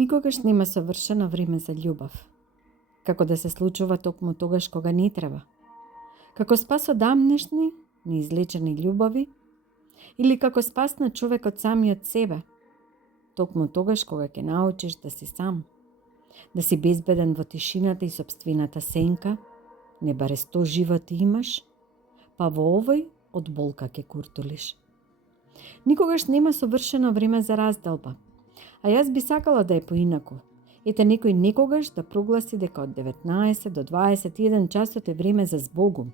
Никогаш нема совршено време за љубов. Како да се случува токму тогаш кога не треба. Како спас од амнешни, неизлечени љубови, или како спас на човекот самиот себе, токму тогаш кога ќе научиш да си сам, да си безбеден во тишината и сопствената сенка, не баре 100 животи имаш, па во овој од болка ќе куртулиш. Никогаш нема совршено време за разделба, а јас би сакала да е поинаку. Ете некој некогаш да прогласи дека од 19 до 21 часот е време за збогум,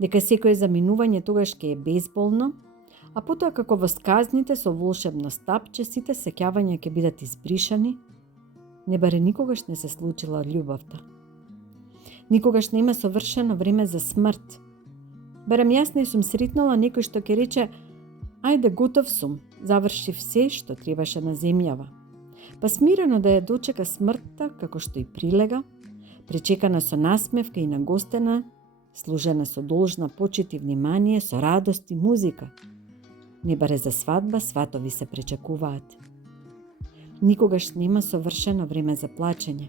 дека секој заминување тогаш ќе е безболно, а потоа како во сказните со волшебно стапче сите сеќавања ќе бидат избришани, не баре никогаш не се случила љубовта. Никогаш нема совршено време за смрт. Барем јас не сум сретнала некој што ќе рече: ајде, готов сум, завршив се што требаше на земјава. Па смирено да ја дочека смртта како што и прилега, пречекана со насмевка и нагостена, служена со должна почит и внимание, со радост и музика. Не баре за свадба, сватови се пречекуваат. Никогаш нема совршено време за плачење.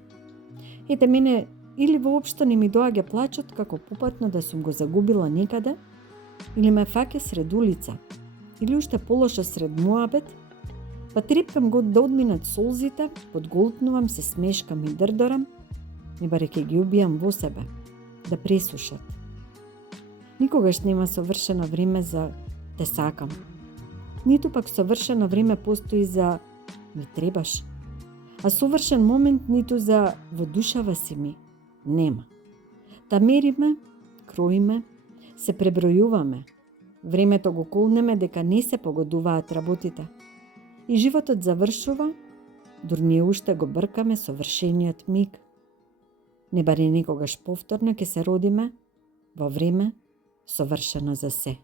Ете мене, или воопшто не ми доаѓа плачот како попатно да сум го загубила некаде, или ме фаќа сред улица, или уште полошо сред муабет, па трепкам го да одминат солзите, подголтнувам, се смешкам и дрдорам, не баре ќе ги убијам во себе, да пресушат. Никогаш нема совршено време за те сакам. Ниту пак совршено време постои за ми требаш, а совршен момент ниту за во душава си ми нема. Та мериме, кроиме, се пребројуваме, времето го колнеме дека не се погодуваат работите. И животот завршува, дур ние уште го бркаме совршениот миг. Не баре некогаш повторно ќе се родиме во време совршено за се.